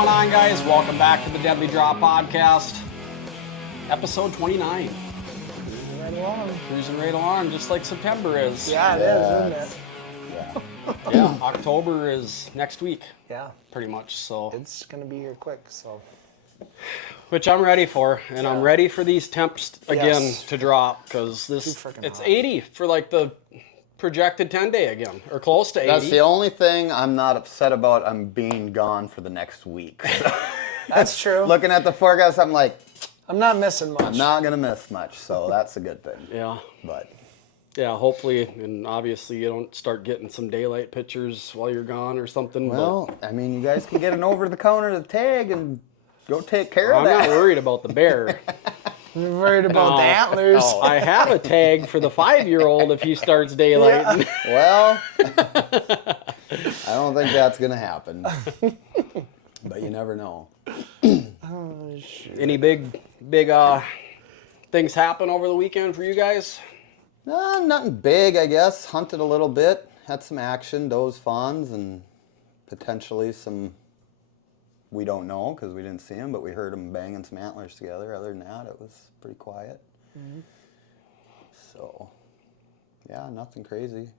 going on, guys? Welcome back to the Deadly Draw Podcast, episode 29. Cruising right along. Cruising right along, just like September is. Yeah, it is, isn't it? Yeah. Yeah, October is next week. Yeah. Pretty much, so. It's going to be here quick, so. Which I'm ready for, and I'm ready for these temps again to drop, because it's hot. 80 for like the projected 10-day again, or close to 80. That's the only thing I'm not upset about. I'm being gone for the next week. So. That's true. Looking at the forecast, I'm like, I'm not missing much. I'm not going to miss much, so that's a good thing. Yeah. But yeah, hopefully, and obviously you don't start getting some daylight pictures while you're gone or something. Well, I mean, you guys can get an over-the-counter tag and go take care of I'm that. not worried about the bear. I'm worried about the antlers. I have a tag for the 5-year-old if he starts daylighting. Well, I don't think that's going to happen. But you never know. Oh, shit. Any big things happen over the weekend for you guys? Nothing big, I guess. Hunted a little bit. Had some action, does fawns, and potentially some... We don't know because we didn't see them, but we heard them banging some antlers together. Other than that, it was pretty quiet. Mm-hmm. So, yeah, nothing crazy.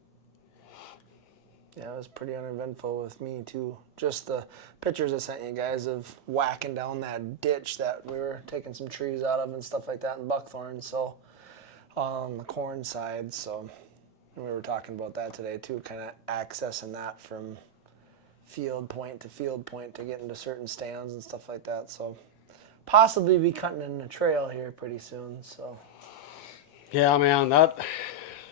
Yeah, it was pretty uneventful with me, too. Just the pictures I sent you guys of whacking down that ditch that we were taking some trees out of and stuff like that in buckthorn, so on the corn side. So and we were talking about that today, too, kind of accessing that from field point to get into certain stands and stuff like that. So possibly be cutting in a trail here pretty soon. So Yeah, man,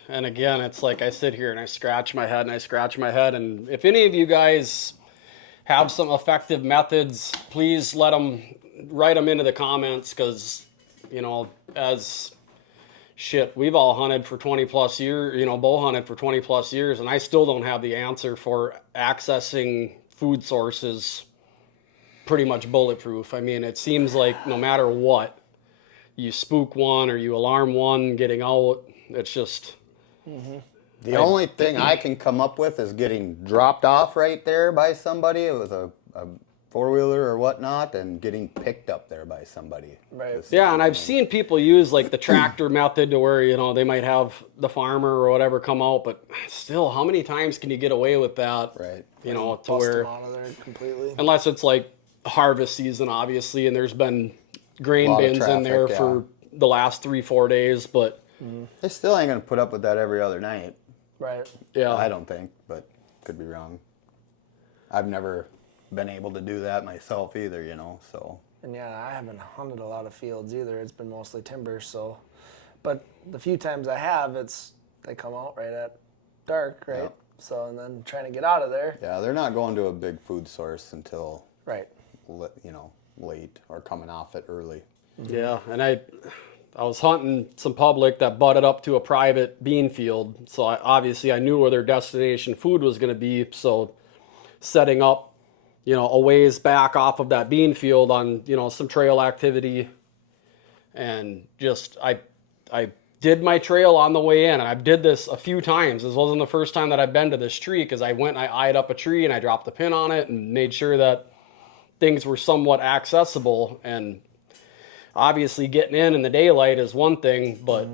and again, it's like I sit here and I scratch my head and if any of you guys have some effective methods, please write them into the comments, because, you know, we've all hunted for 20 plus years, bow hunted for 20 plus years, and I still don't have the answer for accessing food sources pretty much bulletproof. I mean, it seems like no matter what, you spook one or you alarm one getting out, it's just... Mm-hmm. The only thing I can come up with is getting dropped off right there by somebody with a four-wheeler or whatnot, and getting picked up there by somebody. Right. Yeah, and I've seen people use like the tractor method to where, they might have the farmer or whatever come out, but still, how many times can you get away with that? Right. To bust where, them out of there completely. unless it's like harvest season, obviously, and there's been grain bins in there for the last 3-4 days, but They still ain't going to put up with that every other night. Right. yeah, I don't think, but could be wrong. I've never been able to do that myself either, so. And yeah, I haven't hunted a lot of fields either. It's been mostly timber, so. But the few times I have, they come out right at dark, right? Yep. So, and then trying to get out of there. Yeah, they're not going to a big food source until, Right. late or coming off it early. yeah, and I was hunting some public that butted up to a private bean field, so obviously I knew where their destination food was going to be, so setting up a ways back off of that bean field on, some trail activity. And just, I did my trail on the way in, and I did this a few times. This wasn't the first time that I've been to this tree, because I went and I eyed up a tree and I dropped the pin on it and made sure that things were somewhat accessible. And obviously getting in the daylight is one thing, but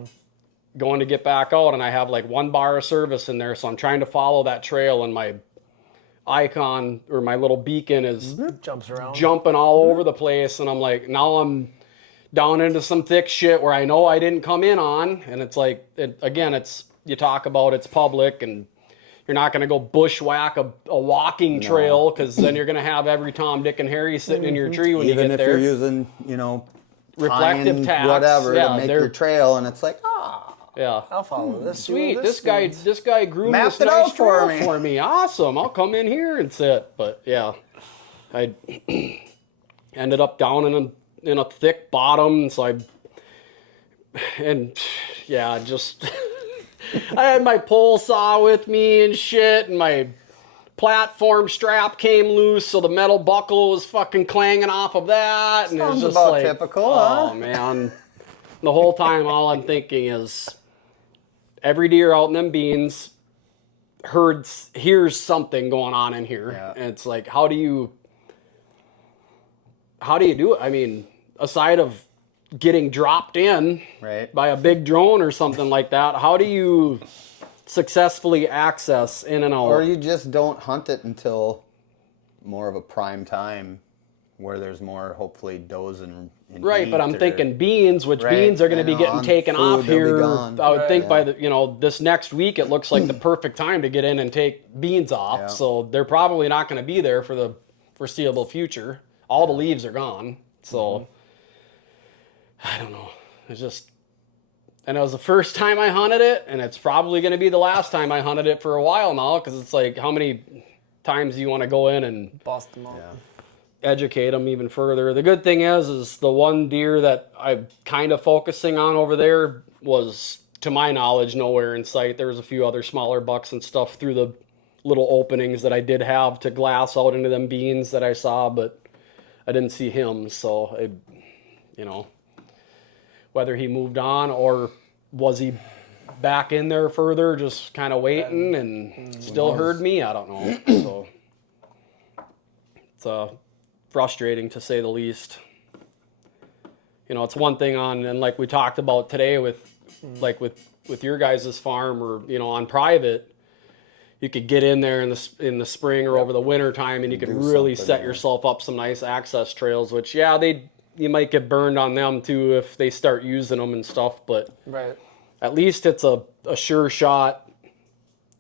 going to get back out, and I have like 1 bar of service in there, so I'm trying to follow that trail, and my icon or my little beacon is Jumps around. jumping all over the place, and I'm like, now I'm down into some thick shit where I know I didn't come in on, and it's like, you talk about it's public, and you're not going to go bushwhack a walking trail, because then you're going to have every Tom, Dick, and Harry sitting in your tree when Even you get if there. you're using, reflective pine, tacks, whatever, yeah, to make your trail, and it's like, yeah. I'll follow this. Sweet, this guy groomed Mapped this it nice out for trail me. for me. Awesome, I'll come in here and sit. But yeah, I ended up down in a thick bottom, so just I had my pole saw with me and shit, and my platform strap came loose, so the metal buckle was fucking clanging off of that, and it was Sounds just about like, typical, oh huh? man. The whole time, all I'm thinking is, every deer out in them beans hears something going on in here. Yeah. And it's like, how do you how do you do it? I mean, aside of getting dropped in Right. by a big drone or something like that, how do you successfully access in and out? Or you just don't hunt it until more of a prime time where there's more, hopefully, does and Right, but heat I'm or- thinking beans, which Right, beans are going I to be know, getting on taken food, off they'll be here. gone. I would Right. think by this next week it looks like the perfect time to get in and take beans off. Yeah. So they're probably not going to be there for the foreseeable future. All the leaves are gone. So I don't know. It's just, and it was the first time I hunted it, and it's probably going to be the last time I hunted it for a while now, because it's like, how many times do you want to go in and Bust them out. Yeah. educate them even further? The good thing is the one deer that I'm kind of focusing on over there was, to my knowledge, nowhere in sight. There was a few other smaller bucks and stuff through the little openings that I did have to glass out into them beans that I saw, but I didn't see him. So whether he moved on or was he back in there further, just kind of waiting and still heard me, I don't know. So it's frustrating to say the least. It's one thing and like we talked about today with your guys' farm, or on private, you could get in there in the spring or over the winter time, and you could Do really something, set yeah. yourself up some nice access trails, which you might get burned on them too if they start using them and stuff, but Right. at least it's a sure shot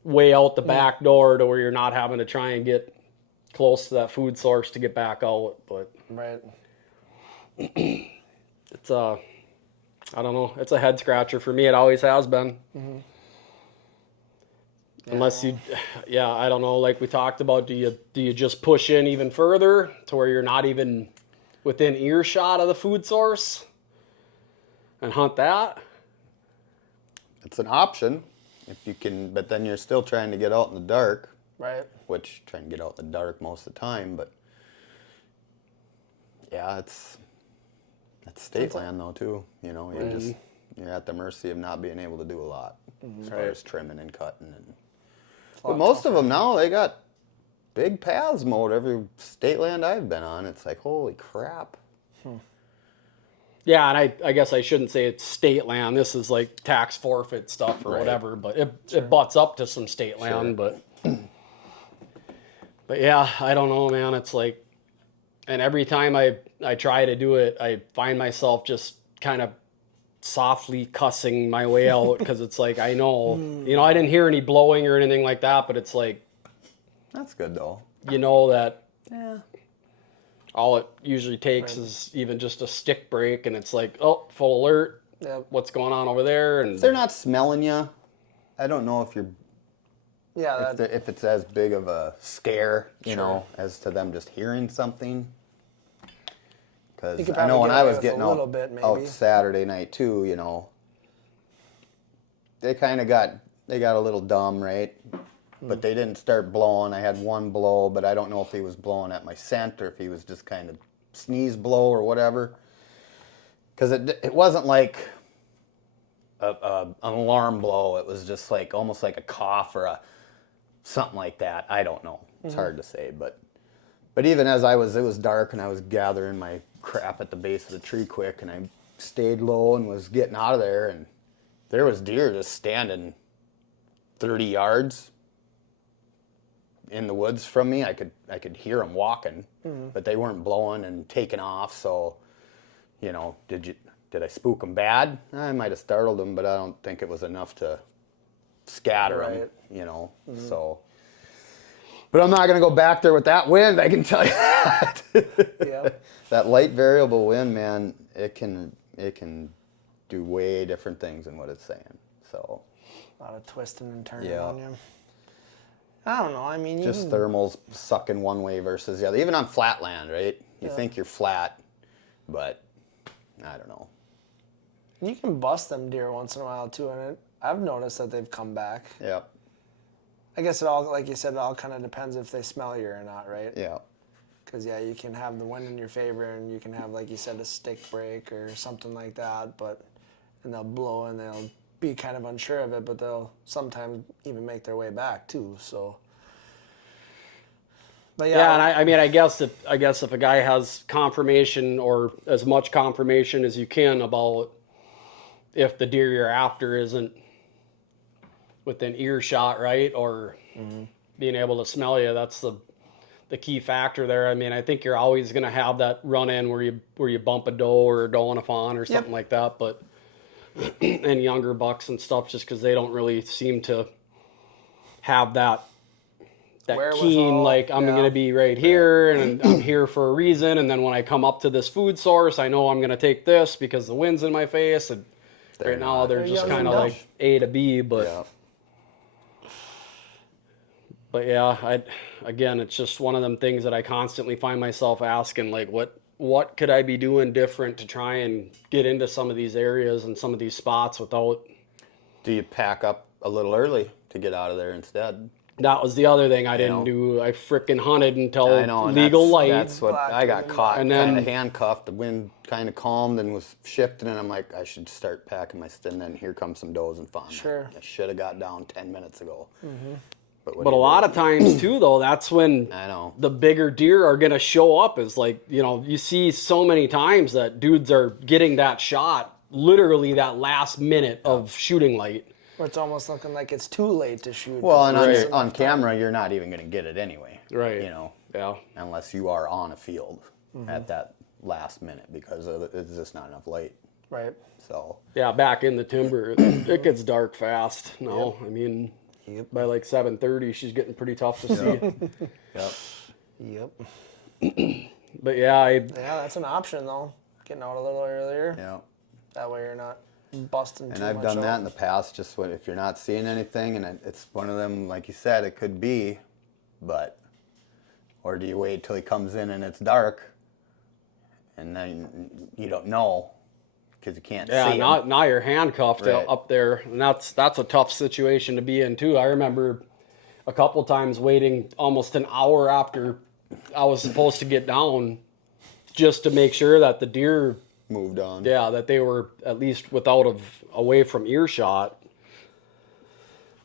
way out the back door to where you're not having to try and get close to that food source to get back out. But Right. it's I don't know, it's a head scratcher for me. It always has been. Unless I don't know, like we talked about, do you just push in even further to where you're not even within earshot of the food source and hunt that? It's an option if you can, but then you're still trying to get out in the dark, Right. which trying to get out in the dark most of the time, but yeah, it's state land though too. You're at the mercy of not being able to do a lot as far as trimming and cutting but most of them now, they got big paths mowed every state land I've been on. It's like, holy crap. Yeah, and I guess I shouldn't say it's state land. This is like tax forfeit stuff or Right. whatever, but it butts up to some state land. But yeah, I don't know, man. It's like, and every time I try to do it, I find myself just kind of softly cussing my way out, because it's like, I know, I didn't hear any blowing or anything like that, but it's like, That's good though. that Yeah. all it usually takes is even just a stick break, and it's like, oh, full alert. Yep. What's going on over there? And If they're not smelling you, I don't know if Yeah. if it's as big of a scare, as to them just hearing something. You Because could I know probably when get I away was with a getting little bit, maybe. out Saturday night too, they kind of got a little dumb, right? But they didn't start blowing. I had one blow, but I don't know if he was blowing at my scent or if he was just kind of sneeze blow or whatever. Because it wasn't like an alarm blow. It was just like almost like a cough or something like that. I don't know. It's hard to say, but even as it was dark and I was gathering my crap at the base of the tree quick, and I stayed low and was getting out of there, and there was deer just standing 30 yards in the woods from me. I could hear them walking, but they weren't blowing and taking off. So, did I spook them bad? I might have startled them, but I don't think it was enough to scatter them. Right. So. But I'm not going to go back there with that wind, I can tell you that. Yep. That light variable wind, man, it can do way different things than what it's saying. So A lot of twisting and turning Yeah. on you. I don't know. I mean, you just can, thermals sucking one way versus the other. Even on flat land, right? You think you're flat, but I don't know. you can bust them deer once in a while too, and I've noticed that they've come back. Yeah. I guess it all, like you said, it all kind of depends if they smell you or not, right? Yeah. Because you can have the wind in your favor, and you can have, like you said, a stick break or something like that. And they'll blow, and they'll be kind of unsure of it, but they'll sometimes even make their way back too. So But Yeah, and I mean, I guess if a guy has confirmation or as much confirmation as you can about if the deer you're after isn't within earshot, right, or being able to smell you, that's the key factor there. I mean, I think you're always going to have that run in where you bump a doe or a doe and a fawn or something like that, but and younger bucks and stuff, just because they don't really seem to have that keen, like, I'm going to be right here and I'm here for a reason. And then when I come up to this food source, I know I'm going to take this because the wind's in my face. And right now they're just kind of like A to B, but yeah, again, it's just one of them things that I constantly find myself asking, like, what could I be doing different to try and get into some of these areas and some of these spots without. Do you pack up a little early to get out of there instead? That was the other thing I didn't do. I frickin' hunted until legal light. That's what I got caught, and then kind of handcuffed. The wind kind of calmed and was shifting, and I'm like, I should start packing my stand. And then here comes some does and fawns. Sure. I should have got down 10 minutes ago. But a lot of times too, though, that's when the bigger deer are gonna show up. Is like, you see so many times that dudes are getting that shot literally that last minute of shooting light. Where it's almost looking like it's too late to shoot. Well, and on camera, you're not even going to get it anyway. Right. Yeah. Unless you are on a field at that last minute because it's just not enough light. Right. So. Yeah, back in the timber, it gets dark fast. No, I mean, by like 7:30, she's getting pretty tough to see. Yep. But yeah, that's an option though. Getting out a little earlier. Yeah. That way you're not busting too much. And I've done that in the past, just if you're not seeing anything, and it's one of them, like you said, it could be, or do you wait till he comes in and it's dark, and then you don't know because you can't see him. Yeah, now you're handcuffed up there, and that's a tough situation to be in too. I remember a couple times waiting almost an hour after I was supposed to get down just to make sure that the deer moved on. Yeah, that they were at least away from earshot.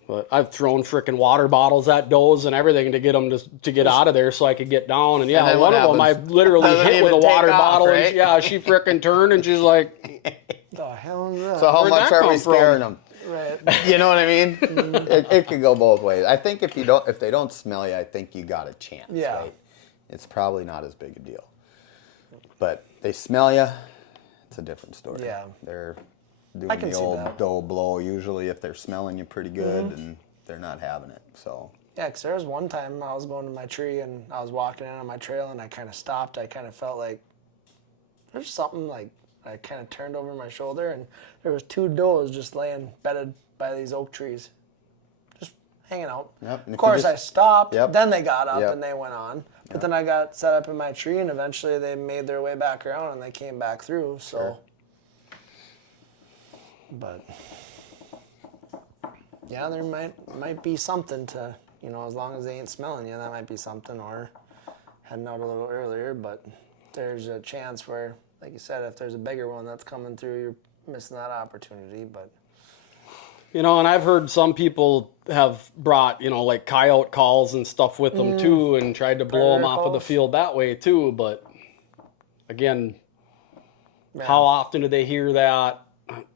But I've thrown frickin' water bottles at does and everything to get them to get out of there so I could get down. And yeah, one of them I literally hit with a water bottle. Right? And, yeah, she frickin' turned and she's like, "The hell is that?" So how much are we scaring them? Right. You know what I mean? It could go both ways. I think if they don't smell you, I think you got a chance. Yeah. Right? It's probably not as big a deal. But they smell you. It's a different story. Yeah. They're doing the old doe blow usually if they're smelling you pretty good and they're not having it. So. Yeah, because there was one time I was going to my tree and I was walking in on my trail and I kind of stopped. I kind of felt like there's something like I kind of turned over my shoulder and there was 2 does just laying bedded by these oak trees, just hanging out. Yep. Of course, I stopped. Yep. Then they got up and they went on. Yep. But then I got set up in my tree and eventually they made their way back around and they came back through. So. Sure. But yeah, there might be something to, as long as they ain't smelling you, that might be something, or heading out a little earlier. But there's a chance where, like you said, if there's a bigger one that's coming through, you're missing that opportunity. But and I've heard some people have brought, like coyote calls and stuff with them too, and tried to blow them off of the field that way too. But again, how often do they hear that?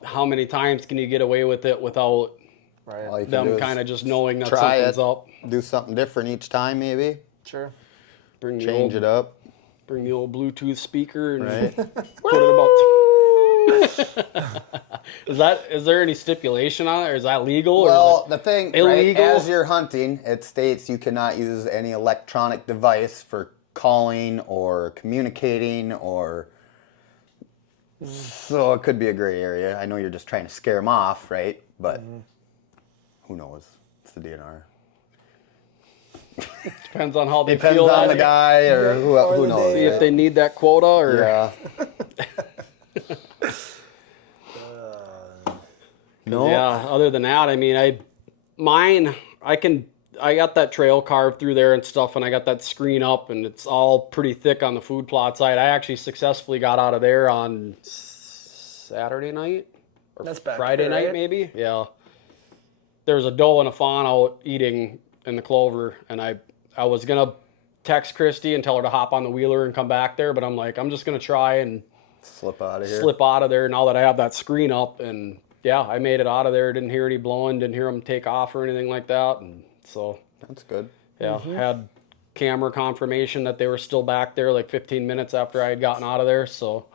How many times can you get away with it without them kind of just knowing that something's up? Do something different each time, maybe. Sure. Change it up. Bring the old Bluetooth speaker and put it about. Is there any stipulation on it, or is that legal? Well, the thing, illegal? As you're hunting, it states you cannot use any electronic device for calling or communicating or. So it could be a gray area. I know you're just trying to scare them off, right? But who knows? It's the DNR. Depends on how they Depends feel. on the guy or who knows. See if they need that quota or. Yeah. No. Yeah. Other than that, I mean, I got that trail carved through there and stuff, and I got that screen up, and it's all pretty thick on the food plot side. I actually successfully got out of there on Saturday night or Friday night, maybe. Yeah. There was a doe and a fawn out eating in the clover, and I was gonna text Christy and tell her to hop on the wheeler and come back there, but I'm like, I'm just going to try and Slip out of here. slip out of there now that I have that screen up. And yeah, I made it out of there. Didn't hear any blowing, didn't hear them take off or anything like that. And so That's good. yeah, had camera confirmation that they were still back there like 15 minutes after I had gotten out of there. So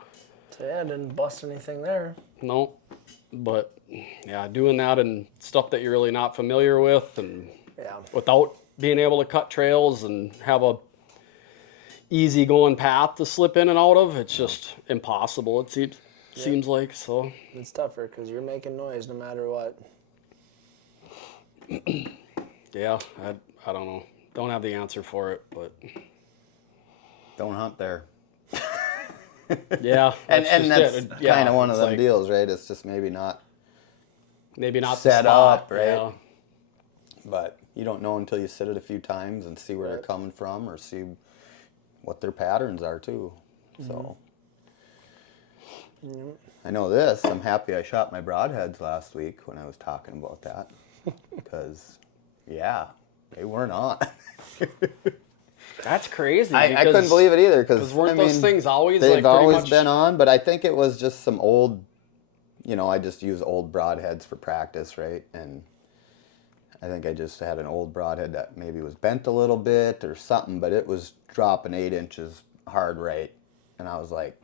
yeah, didn't bust anything there. no, but yeah, doing that and stuff that you're really not familiar with, and Yeah. without being able to cut trails and have a easy going path to slip in and out of, it's just impossible. It seems like. So It's tougher because you're making noise no matter what. yeah, I don't know. Don't have the answer for it, but Don't hunt there. yeah, And that's it. Yeah, kind of one of it's them like, deals, right? It's just maybe not maybe not set the spot, up, right? Yeah. But you don't know until you sit it a few times and see where they're coming from or see what their patterns are too. So I know this. I'm happy I shot my broadheads last week when I was talking about that because, yeah, they weren't on. That's crazy. I couldn't believe it either because weren't those things always they've like pretty always much been on, but I think it was just some old. I just use old broadheads for practice, right? And I think I just had an old broadhead that maybe was bent a little bit or something, but it was dropping 8 inches hard right. And I was like,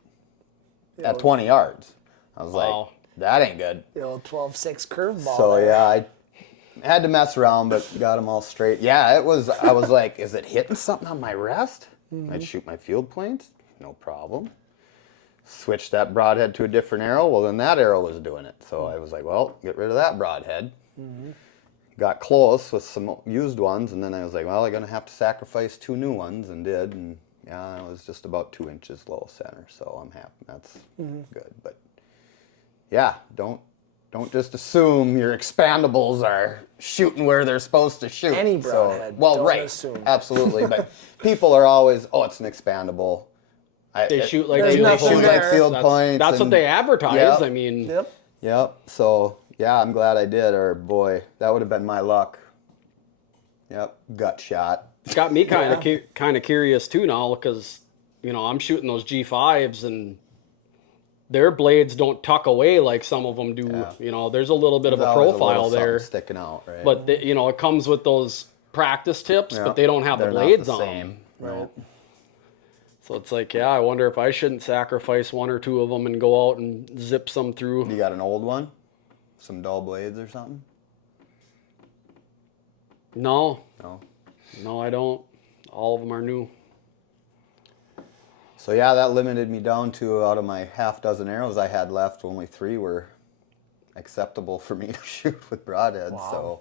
at 20 yards. I was Wow. like, that ain't good. The old 12-6 curveball. So there. yeah, I had to mess around, but got them all straight. Yeah, I was like, is it hitting something on my rest? I'd shoot my field points, no problem. Switch that broadhead to a different arrow. Well, then that arrow was doing it. So I was like, well, get rid of that broadhead. Got close with some used ones, and then I was like, well, I'm going to have to sacrifice 2 new ones, and did. And yeah, it was just about 2 inches low center, so I'm happy. That's good. But yeah, don't just assume your expandables are shooting where they're supposed to shoot. Any broadhead, Well, don't right, assume. absolutely. But people are always, oh, it's an expandable. They shoot like There's They nothing shoot like there. field That's, points. that's what and- they advertise. Yep. I mean, Yep. Yep. So yeah, I'm glad I did. Or boy, that would have been my luck. Yep. Gut shot. it's got me kind of curious too now because I'm shooting those G5s and their blades don't tuck away like some of them do. Yeah. There's a little bit of There's a always profile little something there, sticking out, right? but it comes with those practice tips, Yeah. but they don't have the They're not blades the on same. them. Right. So it's like, yeah, I wonder if I shouldn't sacrifice 1 or 2 of them and go out and zip some through. You got an old one? Some dull blades or something? No, No. I don't. All of them are new. So yeah, that limited me down to out of my half dozen arrows I had left, only 3 were acceptable for me to shoot with broadheads. Wow.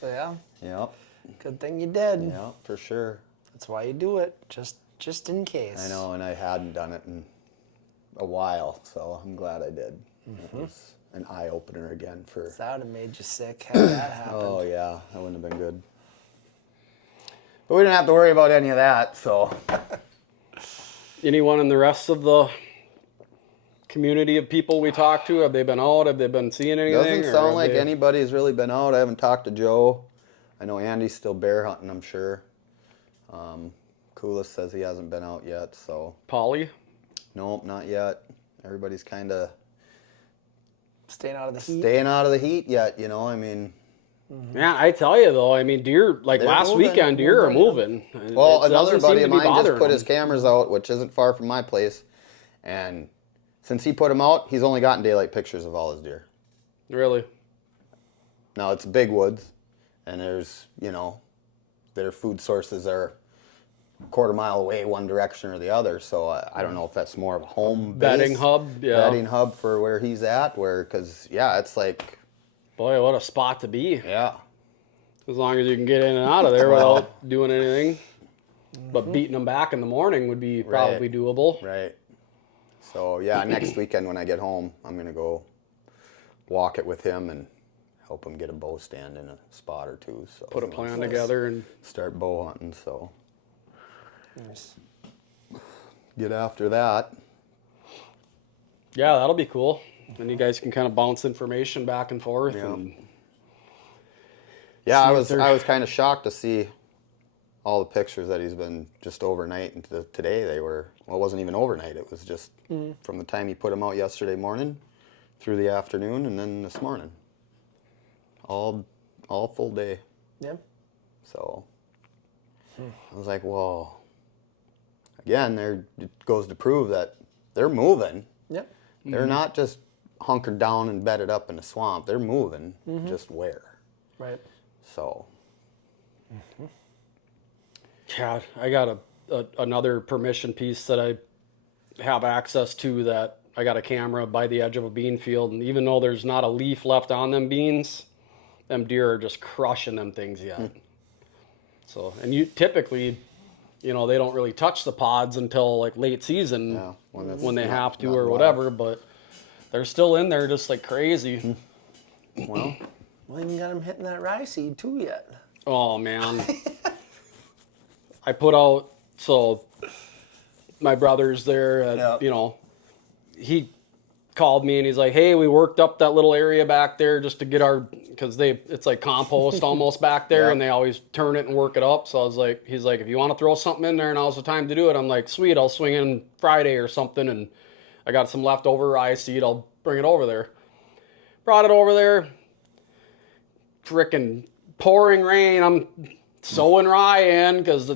So yeah, Yep. good thing you did. Yeah, for sure. That's why you do it, just in case. I know, and I hadn't done it in a while, so I'm glad I did. It was an eye opener again for. That would have made you sick had that happened. Oh yeah, that wouldn't have been good. But we didn't have to worry about any of that, so. Anyone in the rest of the community of people we talk to, have they been out? Have they been seeing anything? Doesn't or sound have like they- anybody's really been out. I haven't talked to Joe. I know Andy's still bear hunting, I'm sure. Koulis says he hasn't been out yet, so. Polly? Nope, not yet. Everybody's kind of Staying out of the heat. staying out of the heat yet, I mean. Yeah, I tell you though, I mean, deer, like They're last moving, weekend, deer are moving. Well, It another doesn't seem buddy to of be mine just bothering put his them. cameras out, which isn't far from my place. And since he put them out, he's only gotten daylight pictures of all his deer. Really? Now, it's big woods, and there's, their food sources are a quarter mile away one direction or the other. So I don't know if that's more of a home Bedding base, hub, yeah. bedding hub for where he's at, because, yeah, it's like, Boy, what a spot to be. yeah. As long as you can get in and out of there without doing anything. But beating them back in the morning would be probably doable. Right. So, yeah, next weekend when I get home, I'm going to go walk it with him and help him get a bow stand in a spot or 2. So Put a plan together and start bow hunting, so Nice. get after that. yeah, that'll be cool. And you guys can kind of bounce information back and forth. Yeah. And Yeah, See I if was they're- I was kind of shocked to see all the pictures that he's been just overnight into today, they were, well, it wasn't even overnight. It was just from the time he put them out yesterday morning through the afternoon and then this morning. All full day. Yeah. So I was like, whoa. Again, it goes to prove that they're moving. Yep. They're not just hunkered down and bedded up in the swamp. They're moving, just where. Right. So. Yeah, I got another permission piece that I have access to that I got a camera by the edge of a bean field, and even though there's not a leaf left on them beans, them deer are just crushing them things yet. So, and you typically, they don't really touch the pods until like late season when they have to or whatever, but they're still in there just like crazy. Well, even got them hitting that rye seed too yet. Oh man. I put out, so my brother's there, he called me and he's like, hey, we worked up that little area back there just to get because it's like compost almost back there, and they always turn it and work it up. So he's like, if you want to throw something in there, now's the time to do it. I'm like, sweet, I'll swing in Friday or something, and I got some leftover rye seed, I'll bring it over there. Brought it over there, frickin' pouring rain, I'm sowing rye in because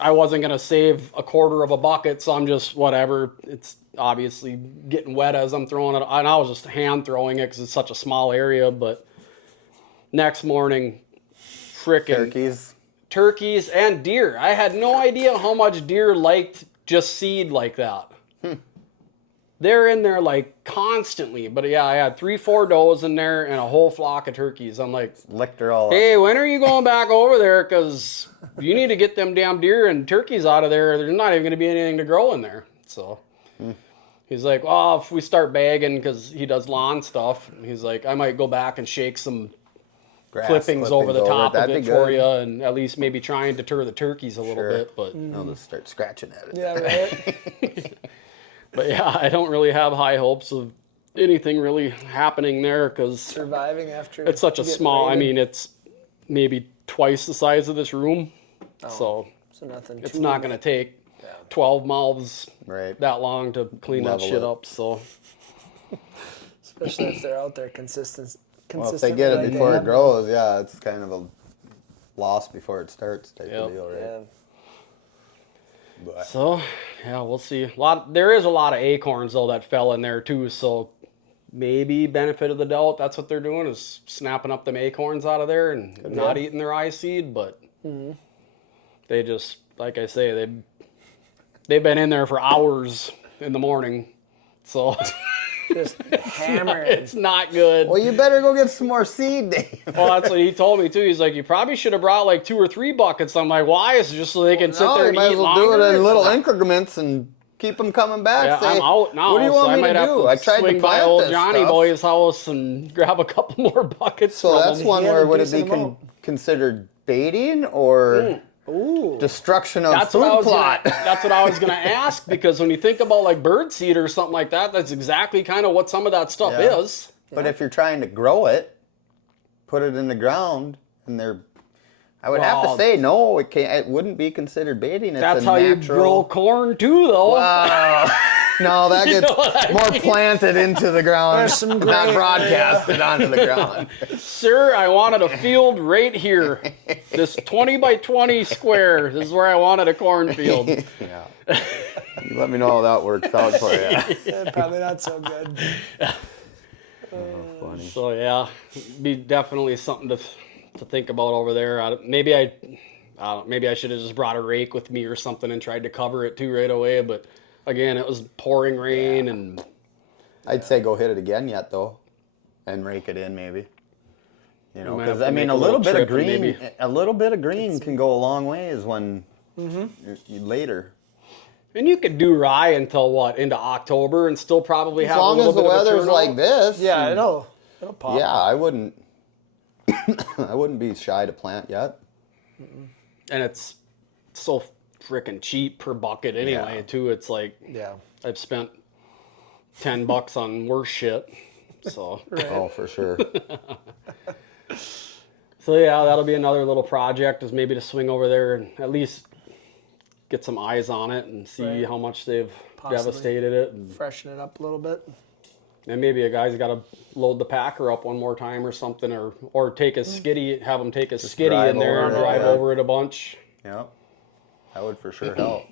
I wasn't going to save a quarter of a bucket, so I'm just, whatever, it's obviously getting wet as I'm throwing it, and I was just hand throwing it because it's such a small area. But next morning, frickin' turkeys and deer. I had no idea how much deer liked just seed like that. They're in there like constantly. But yeah, I had 3-4 does in there and a whole flock of turkeys. I'm like, licked her all hey, up. when are you going back over there? Because you need to get them damn deer and turkeys out of there. There's not even going to be anything to grow in there. So he's like, well, if we start bagging, because he does lawn stuff, he's like, I might go back and shake some clippings over the top of it for you, and at least maybe try and deter the turkeys a little bit. But I'll just start scratching at it. Yeah, right. But yeah, I don't really have high hopes of anything really happening there because Surviving after it's such a getting small, I raided. mean, it's maybe twice the size of this room. So nothing. it's not going to take 12 mouths that long to clean that shit up. So especially if they're out there consistent. Well, if they get it before it grows, it's kind of a loss before it starts type of deal, right? Yeah. But So, yeah, we'll see. There is a lot of acorns, though, that fell in there, too. So, maybe benefit of the doubt, that's what they're doing, is snapping up them acorns out of there and not eating their rye seed. But they just, like I say, they've been in there for hours in the morning. So, Just hammering. it's not good. well, you better go get some more seed, Dave. Well, that's what he told me, too. He's like, you probably should have brought like 2 or 3 buckets. I'm like, why? Is it just so they can sit there and might eat as well longer? do it in little increments and keep them coming back. Yeah, Say, I'm out now, what do you want so I me might to have do? to I tried swing to by plant old this Johnny stuff. Boy's house and grab a couple more buckets So from that's him. one He had where a would it be decent amount. considered baiting or destruction of That's what I food was plot? that's what I was gonna ask, because when you think about like bird seed or something like that, that's exactly kind of what some of that stuff Yeah. is. But if you're trying to grow it, put it in the ground, and I would have to Well, say no. It wouldn't be considered baiting. It's That's a how you natural... grow corn too, though. Wow. No, that gets know what I more mean? planted into the ground, There's some gray not area. broadcasted onto the ground. Sir, I wanted a field right here. This 20 by 20 square. This is where I wanted a cornfield. Yeah. You let me know how that works out for you. Yeah, probably not so good. Funny. So yeah, be definitely something to think about over there. Maybe I should have just brought a rake with me or something and tried to cover it too right away. But again, it was pouring rain and I'd say go hit it again yet though, and rake it in maybe. You know, might because have to I mean make a little bit of trip and green, maybe- a little bit of green can go a long ways when later. and you could do rye until what, into October, and still probably As have a long little as the bit of a weather's turnout. like this. Yeah, it'll pop. Yeah, I wouldn't. I wouldn't be shy to plant yet. And it's so freaking cheap per bucket anyway. Yeah. Too. It's like Yeah. I've spent $10 on worse shit. So. Oh, for sure. So yeah, that'll be another little project, is maybe to swing over there and at least get some eyes on it and see Right. how much they've Possibly. devastated it. And Freshen it up a little bit. maybe a guy's got to load the packer up one more time or something, or take a skiddy, have him take a skiddy drive in there over and it, drive yeah. over it a bunch. Yep. That would for sure help.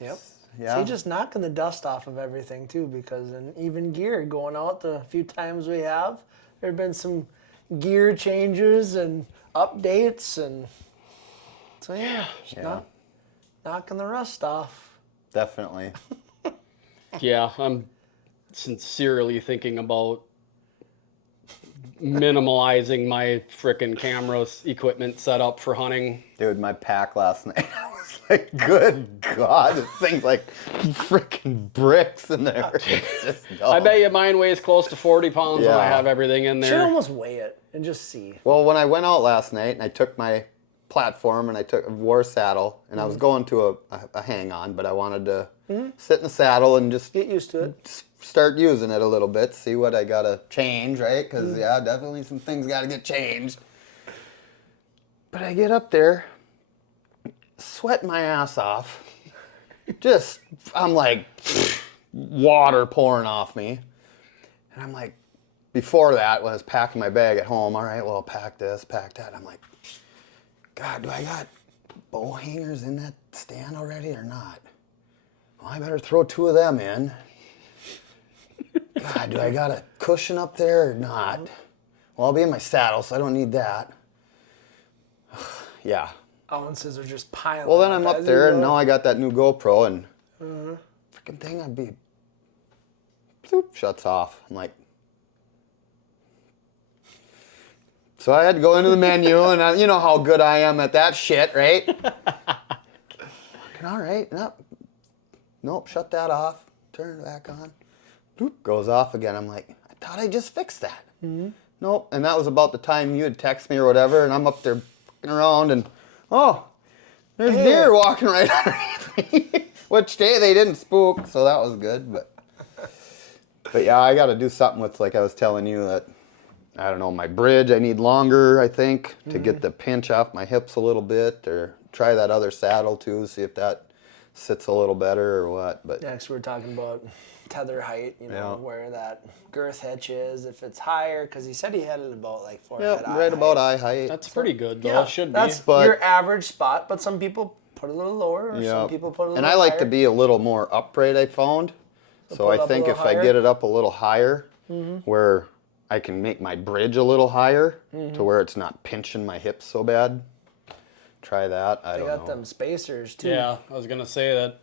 Yep. Yeah. See, just knocking the dust off of everything too, because in even gear, going out the few times we have, there have been some gear changes and updates, and so yeah, Yeah. knocking the rust off. Definitely. Yeah, I'm sincerely thinking about minimalizing my frickin' camera equipment setup for hunting. Dude, my pack last night, I was like, good God, this thing's like freaking bricks in there. It's just dumb. I bet you mine weighs close to 40 pounds when I Yeah. have everything in Should there. almost weigh it and just see. Well, when I went out last night and I took my platform and I wore a saddle and I was going to a hang-on, but I wanted to sit in the saddle and just Get used to it. start using it a little bit, see what I gotta change, right? Because yeah, definitely some things gotta get changed. But I get up there, sweating my ass off. Just, I'm like, water pouring off me. And I'm like, before that, when I was packing my bag at home, all right, well, pack this, pack that. I'm like, God, do I got bow hangers in that stand already or not? Well, I better throw 2 of them in. God, do I got a cushion up there or not? Well, I'll be in my saddle, so I don't need that. Yeah. Ounces are just piling. Well, then I'm as up you there, and go. now I got that new GoPro, and freaking thing, I'd be, bloop, shuts off. I'm like, so I had to go into the menu, and you know how good I am at that shit, right? All right, nope, shut that off, turn it back on. Bloop, goes off again. I'm like, I thought I just fixed that. Nope, and that was about the time you had texted me or whatever, and I'm up there fucking around, and oh, there's deer walking right underneath me. Which day they didn't spook, so that was good. But yeah, I got to do something with, like I was telling you, that I don't know, my bridge. I need longer, I think, to get the pinch off my hips a little bit, or try that other saddle too, see if that sits a little better or what. But Next, we're talking about tether height, you know, Yeah. where that girth hitch is, if it's higher, because he said he had it about like yeah, forehead eye right about height. eye height. That's pretty good, though. Yeah, It should that's be. But- your average spot, but some people put a little lower, or Yeah. some people put a little And I like higher. to be a little more upright, I found. So pull it I up a think little if I higher? get it up a little higher, where I can make my bridge a little higher to where it's not pinching my hips so bad. Try that. I They don't got know. them spacers too. Yeah, I was gonna say that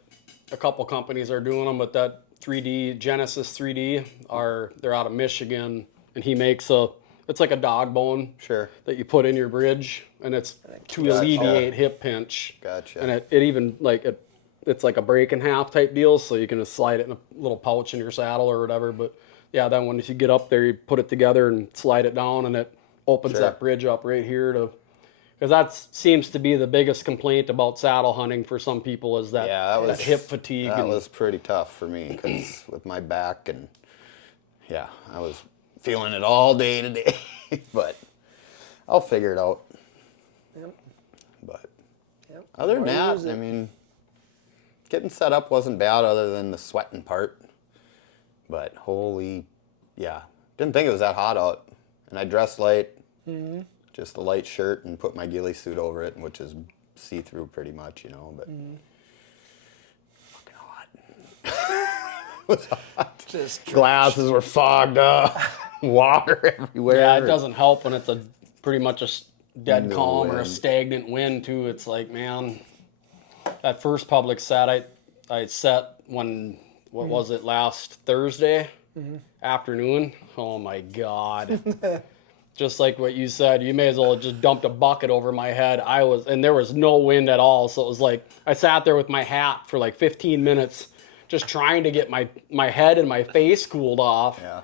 a couple companies are doing them, but that 3D Genesis 3D they're out of Michigan, and he makes it's like a dog bone Sure. that you put in your bridge, and it's to Gotcha. alleviate hip pinch. Gotcha. And it even like it's like a break in half type deal, so you can just slide it in a little pouch in your saddle or whatever. But yeah, then when you get up there, you put it together and slide it down, and it opens Sure. that bridge up right here because that seems to be the biggest complaint about saddle hunting for some people is that, Yeah, that was hip fatigue. That and, was pretty tough for me because with my back and yeah, I was feeling it all day today. But I'll figure it out. Yep. But Yep. other than Or that, use it. I mean, getting set up wasn't bad other than the sweating part. But holy, yeah, didn't think it was that hot out. And I dressed light, just a light shirt and put my ghillie suit over it, which is see-through pretty much, you know, but fucking hot. It was hot. Just Glasses were fogged up, water everywhere. yeah, it doesn't help when it's pretty much a dead No calm or a wind. stagnant wind too. It's like, man, that first public set I set when what was it, last Thursday afternoon? Oh my God. Just like what you said, you may as well have just dumped a bucket over my head. And there was no wind at all. So it was like, I sat there with my hat for like 15 minutes, just trying to get my head and my face cooled off. Yeah.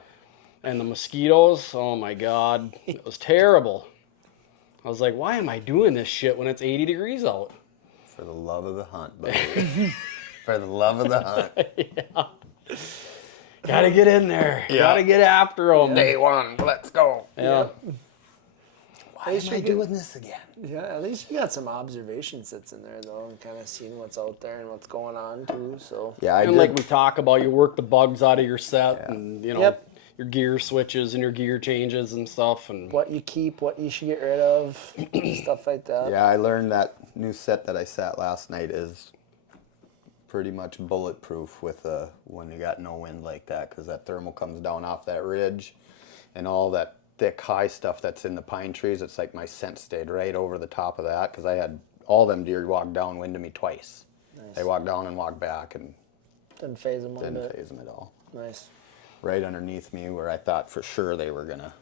And the mosquitoes, oh my God, it was terrible. I was like, why am I doing this shit when it's 80 degrees out? For the love of the hunt, buddy. For the love of the hunt. Yeah. Gotta get in there. Yeah. Gotta get after them. Day one, let's go. Yeah. Why am I doing this again? Yeah, at least you got some observation sits in there though, and kind of seeing what's out there and what's going on too. So Yeah, and like we talk about, you work the bugs out of your set, and you know Yep. your gear switches and your gear changes and stuff, and what you keep, what you should get rid of, stuff like that. Yeah, I learned that new set that I sat last night is pretty much bulletproof with when you got no wind like that, because that thermal comes down off that ridge and all that thick high stuff that's in the pine trees. It's like my scent stayed right over the top of that, because I had all them deer walk downwind to me twice. Nice. They walked down and walked back and Didn't phase them one didn't bit. phase them at all. Nice. Right underneath me where I thought for sure they were gonna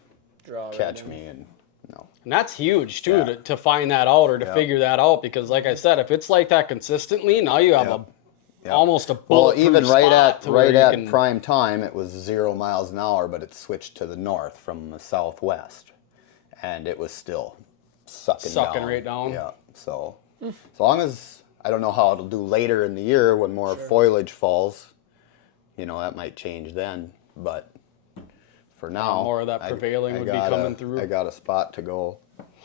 Draw right catch in. me, and no. And that's huge too, Yeah. to find that out or to Yeah. figure that out, because like I said, if it's like that consistently, now you have Yep. almost a Well, bulletproof even right spot at to where you can, prime time, it was 0 miles an hour, but it switched to the north from the southwest, and it was still sucking down. right down. Yeah. So as long as I don't know how it'll do later in the year when more foliage falls, you know, that might change then. But for now, more of that prevailing would be coming through. I got a spot to go,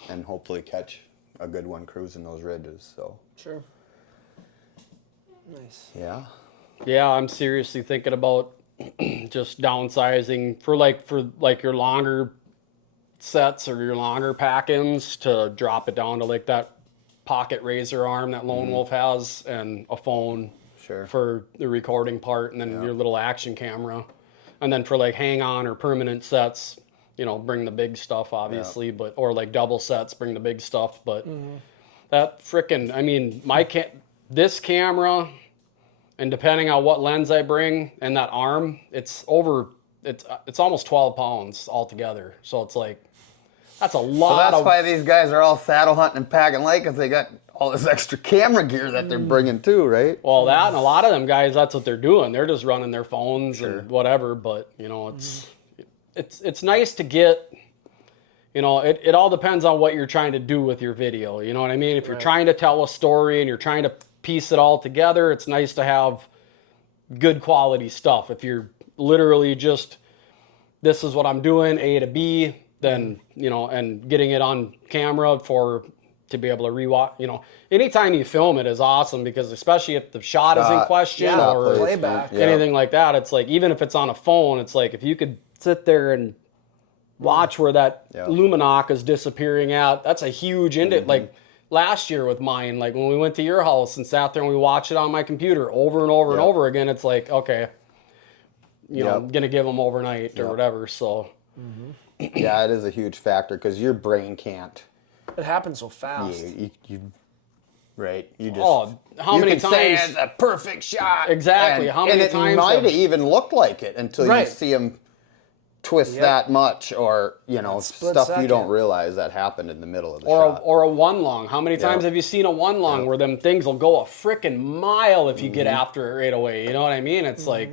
and hopefully catch a good one cruising those ridges. So Sure. Nice. yeah. Yeah, I'm seriously thinking about just downsizing for your longer sets or your longer pack-ins, to drop it down to like that pocket razor arm that Lone Wolf has, and a phone Sure. for the recording part, and then your little action camera. And then for like hang on or permanent sets, you know, bring the big stuff obviously, but or like double sets, bring the big stuff. But that frickin', I mean, this camera, and depending on what lens I bring and that arm, it's almost 12 pounds altogether. So it's like, that's a So lot that's of, why these guys are all saddle hunting and packing light, because they got all this extra camera gear that they're bringing too, right? well, that, and a lot of them guys, that's what they're doing. They're just running their phones and whatever. But you know, it's nice to get, you know, it all depends on what you're trying to do with your video. You know what I mean? If you're trying to tell a story and you're trying to piece it all together, it's nice to have good quality stuff. If you're literally just, this is what I'm doing, A to B, then, you know, and getting it on camera to be able to rewatch, you know, anytime you film it is awesome, because especially if the shot is in question or playback. anything like that, it's like, even if it's on a phone, it's like, if you could sit there and watch where that Luminoc is disappearing at, that's a huge like last year with mine, like when we went to your house and sat there and we watched it on my computer over and over and over again, it's like, okay, you know, I'm gonna give them overnight or whatever. So Yeah, it is a huge factor, because your brain can't. It happens so fast. Right? You just. how you many can say times? it's a perfect shot. Exactly, And, how many and times it might have- have even looked like it until you Right. see them twist that much, or you know, split stuff you don't second. realize that happened in the middle of the shot. Or a one long. How many times have you seen a one long where them things will go a freaking mile if you get after it right away? You know what I mean? It's like,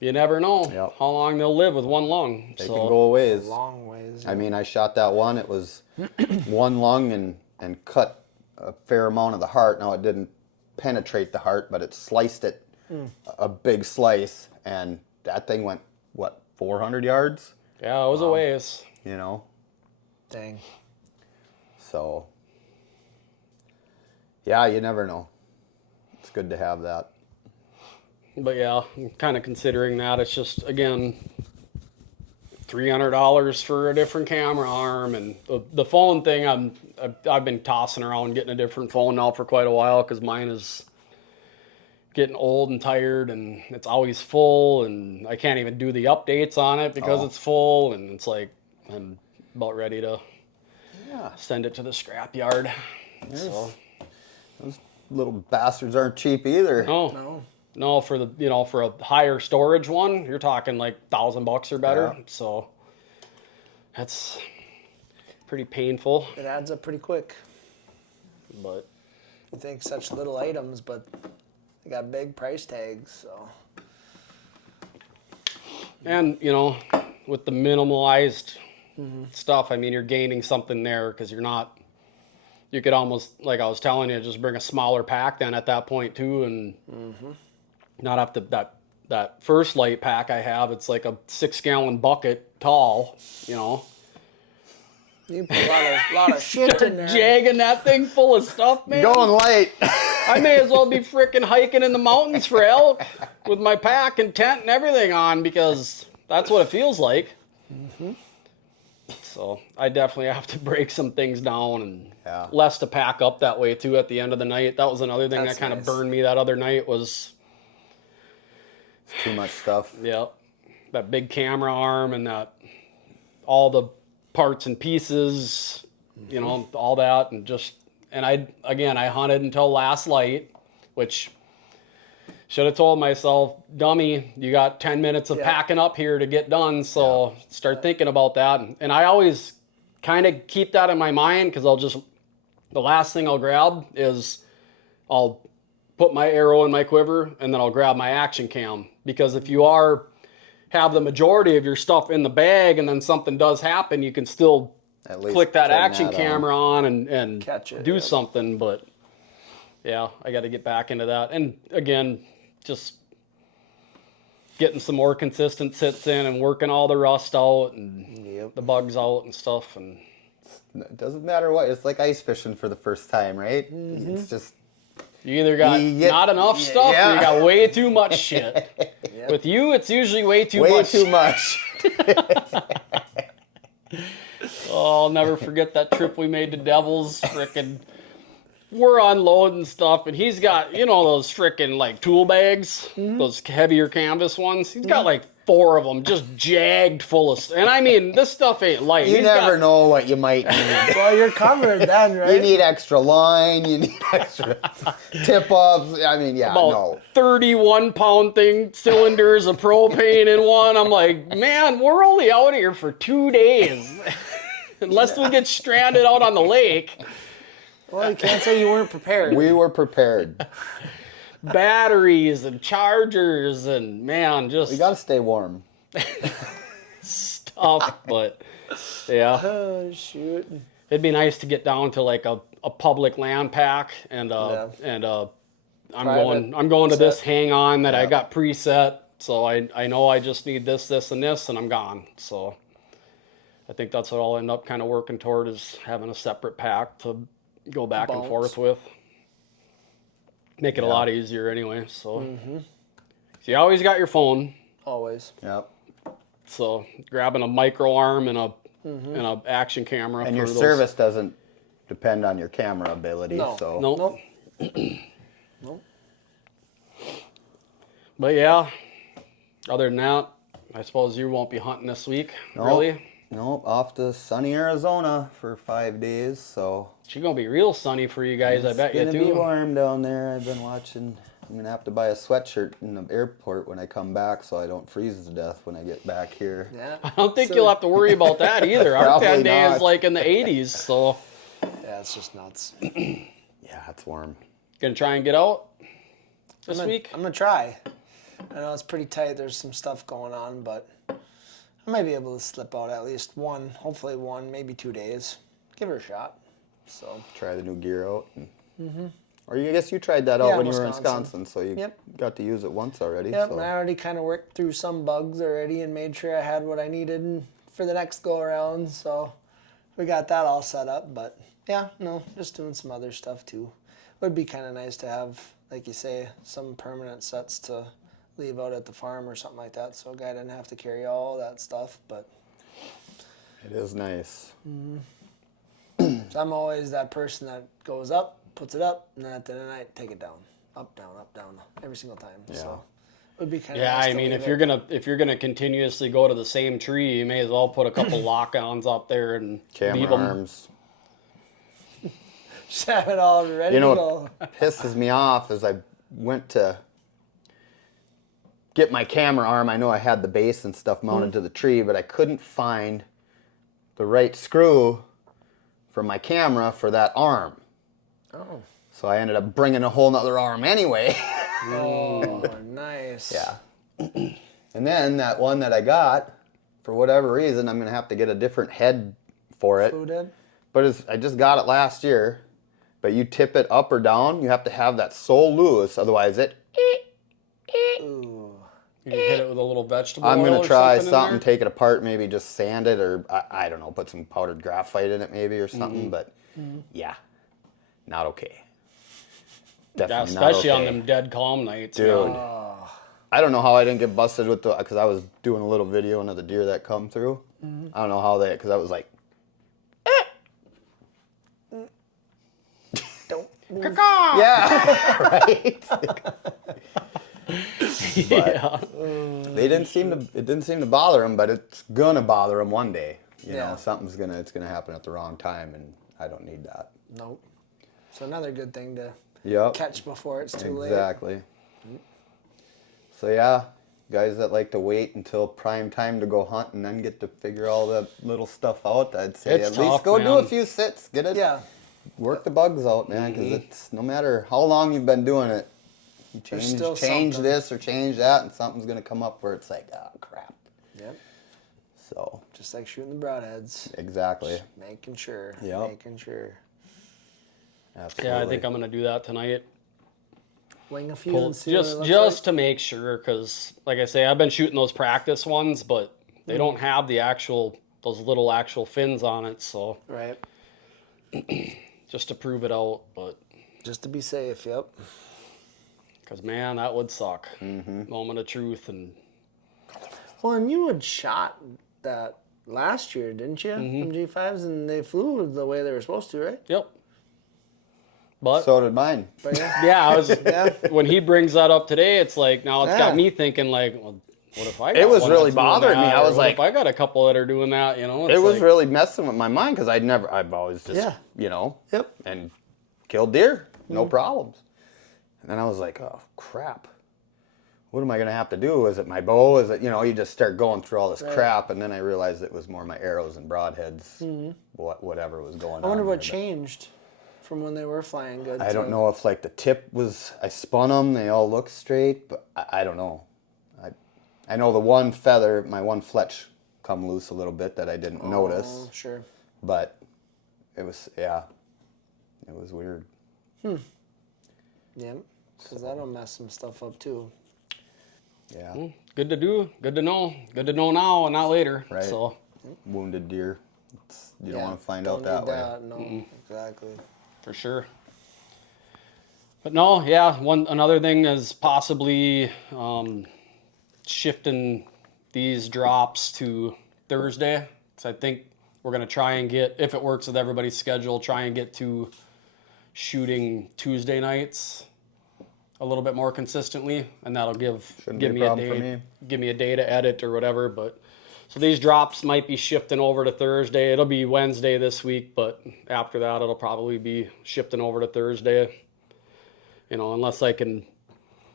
you never know how long they'll live with one lung. They So can go a ways. Long ways. I mean, I shot that one. It was one lung and cut a fair amount of the heart. Now, it didn't penetrate the heart, but it sliced it a big slice, and that thing went, what, 400 yards? yeah, it was a ways. You know? Dang. So, yeah, you never know. It's good to have that. But yeah, I'm kind of considering that. It's just, again, $300 for a different camera arm, and the phone thing. I've been tossing around getting a different phone now for quite a while, because mine is getting old and tired, and it's always full, and I can't even do the updates on it because it's full, and it's like I'm about ready to send it to the scrap yard. So Those little bastards aren't cheap either. no, for the, you know, for a higher storage one, you're talking like $1,000 or better. Yeah. So that's pretty painful. It adds up pretty quick. But You think such little items, but they got big price tags, so. and you know, with the minimalized stuff, I mean, you're gaining something there, because you could almost, like I was telling you, just bring a smaller pack then at that point too, and not have to that first light pack I have. It's like a 6-gallon bucket tall, you know. You put a lot of shit in there. Jagging that thing full of stuff, man. Going light. I may as well be freaking hiking in the mountains for elk with my pack and tent and everything on, because that's what it feels like. So I definitely have to break some things down, and less to pack up that way too at the end of the night. That was another thing that kind of burned me that other night was Too much stuff. yeah, that big camera arm and that all the parts and pieces, you know, all that, and I hunted until last light, which should have told myself, dummy, you got 10 minutes of packing up here to get done, so start thinking about that. And I always kind of keep that in my mind, because the last thing I'll grab is I'll put my arrow in my quiver, and then I'll grab my action cam, because if you have the majority of your stuff in the bag and then something does happen, you can still At least click that turn action that camera on and Catch it, do something. But yeah, I got to get back into that. And again, just getting some more consistent sits in and working all the rust out and the bugs out and stuff. And It doesn't matter what. It's like ice fishing for the first time, right? It's just you either got not enough stuff or you got way too much shit. With you, it's usually way too much. way too much. Oh, I'll never forget that trip we made to Devil's. Frickin', we're unloading stuff, and he's got, you know, those frickin' like tool bags, those heavier canvas ones. He's got like 4 of them just jagged full of stuff. And I mean, this stuff ain't light. You never know what you might need. Well, you're covered then, right? You need extra line. You need extra tip-ups. I mean, yeah, about 31-pound thing, cylinders of propane in one. I'm like, man, we're only out here for 2 days. Unless we get stranded out on the lake. Well, you can't say you weren't prepared. We were prepared. Batteries and chargers and, man, just We got to stay warm. stuff. But, yeah. Oh, shoot. It'd be nice to get down to like a public land pack and I'm going to this hang on that I got preset, so I know I just need this and this, and I'm gone. So I think that's what I'll end up kind of working toward, is having a separate pack to go back and forth with. Make it a lot easier anyway. So so you always got your phone. Always. Yep. So grabbing a micro arm and a action camera. And for your those. service doesn't depend on your camera ability. No. So Nope. Nope. But yeah, other than that, I suppose you won't be hunting this week, Nope. really? Nope, off to sunny Arizona for 5 days, so It's gonna be real sunny for you guys, I bet you it's gonna be too. warm down there. I've been watching. I'm gonna have to buy a sweatshirt in the airport when I come back, so I don't freeze to death when I get back here. Yeah. I don't think you'll have to worry about that either. Our Probably 10 days not. like in the 80s, so Yeah, it's just nuts. Yeah, it's warm. gonna try and get out this week. I'm gonna try. I know it's pretty tight. There's some stuff going on, but I might be able to slip out at least one, hopefully one, maybe 2 days. Give it a shot. So Try the new gear out. Or I guess you tried that out when you were in Wisconsin. Wisconsin, so you Yep. got to use it once already. yep, So. and I already kind of worked through some bugs already and made sure I had what I needed for the next go around. So we got that all set up. But yeah, no, just doing some other stuff too. Would be kind of nice to have, like you say, some permanent sets to leave out at the farm or something like that, so a guy didn't have to carry all that stuff. But It is nice. so I'm always that person that goes up, puts it up, and then at the end of the night, take it down, up, down, every single time. Yeah. So it would be kind of Yeah, nice I to mean, leave if you're gonna continuously go to the same tree, you may as well put a couple lock-ons up there and Camera leave them. arms. just have it all ready You know to go. what pisses me off is I went to get my camera arm. I know I had the base and stuff mounted to the tree, but I couldn't find the right screw for my camera for that arm. Oh. So I ended up bringing a whole nother arm anyway. Oh, nice. Yeah. And then that one that I got, for whatever reason, I'm going to have to get a different head for it. Who did? But I just got it last year. But you tip it up or down, you have to have that sole loose, otherwise it... Ooh. You can hit it with a little vegetable I'm oil gonna or try something in something, there. take it apart, maybe just sand it, or I don't know, put some powdered graphite in it maybe or something. But yeah, not okay. Yeah, Definitely not especially on okay. them dead calm nights, Dude. man. I don't know how I didn't get busted with the, because I was doing a little video of the deer that come through. I don't know how they, because I was like, Don't. yeah, right. Yeah. They didn't seem to. It didn't seem to bother them, but it's gonna bother them one day. You Yeah. know, it's gonna happen at the wrong time, and I don't need that. Nope. So another good thing to Yep. catch before it's too late. Exactly. So yeah, guys that like to wait until prime time to go hunt and then get to figure all that little stuff out, I'd say It's at least tough, go do a man. few sits, get it, Yeah. work the bugs out, man. Because it's no matter how long you've been doing it, you There's still change something. this or change that, and something's gonna come up where it's like, oh crap. Yep. So Just like shooting the broadheads. exactly. Making sure. Yep. Making sure. Absolutely. Yeah, I think I'm gonna do that tonight. Wing a few Pull, and see what it just looks to make sure, because like I say, I've been shooting those practice ones, but they don't have those little actual fins on it. So like. Right. just to prove it out, but Just to be safe. Yep. because man, that would suck. Moment of truth, and Well, and you had shot that last year, didn't you? From G5s, and they flew the way they were supposed to, right? yep. But So did mine. But yeah. yeah, I was Yeah. when he brings that up today, it's like now it's Yeah. got me thinking like, well, what if I? Got It was one really that's doing bothering me. that, I or was what like- if I got a couple that are doing that, you know? It It's was like, really messing with my mind because I've always just, Yeah. you know, Yep. and killed deer, no problems. And then I was like, oh crap, what am I gonna have to do? Is it my bow? Is it, you know, you just start going through all this crap, and then I realized it was more my arrows and broadheads, whatever was going on. I wonder what there. changed from when they were flying good. I don't know if like the tip was, I spun them, they all look straight, but I don't know. I know the one feather, my one fletch come loose a little bit that I didn't notice. Oh, sure. But it was, yeah, it was weird. Yeah. Because that'll mess some stuff up too. Yeah, good to do, good to know now and not later. Right. So wounded deer. You don't Yeah, want to find don't out that need way. No, exactly. for sure. But no, yeah. Another thing is possibly shifting these drops to Thursday. So I think we're gonna try and get, if it works with everybody's schedule, try and get to shooting Tuesday nights a little bit more consistently, and that'll give be a me a problem for day, me. give me a day to edit or whatever. But so these drops might be shifting over to Thursday. It'll be Wednesday this week, but after that it'll probably be shifting over to Thursday. You know, unless I can,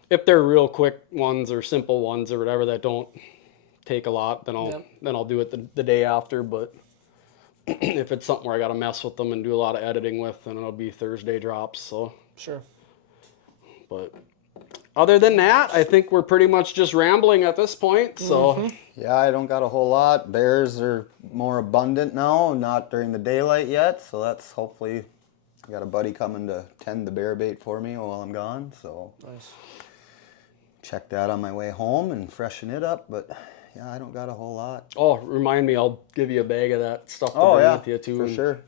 if they're real quick ones or simple ones or whatever that don't take a lot, then I'll do it the day after. But if it's something where I got to mess with them and do a lot of editing with, then it'll be Thursday drops. So, Sure. but other than that, I think we're pretty much just rambling at this point. So, Yeah, I don't got a whole lot. Bears are more abundant now, not during the daylight yet. So that's hopefully, I got a buddy coming to tend the bear bait for me while I'm gone. So Nice. check that on my way home and freshen it up. But yeah, I don't got a whole lot. oh, remind me, I'll give you a bag of that stuff to Oh bring yeah, with you too. for and sure.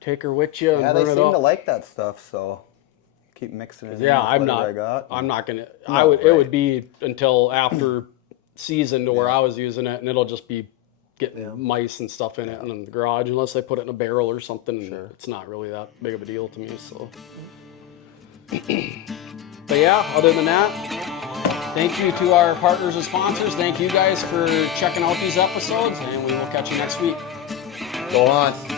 Take her with you and Yeah, they burn seem it up. to like that stuff. So keep mixing it. in Yeah, with I'm whatever not. I got. I'm not gonna. No, It would be until after season to where I was using it, and it'll just be getting mice and stuff in it and in the garage, unless I put it in a barrel or something. and Sure. It's not really that big of a deal to me. So, but yeah, other than that, thank you to our partners and sponsors. Thank you guys for checking out these episodes, and we will catch you next week. Go on.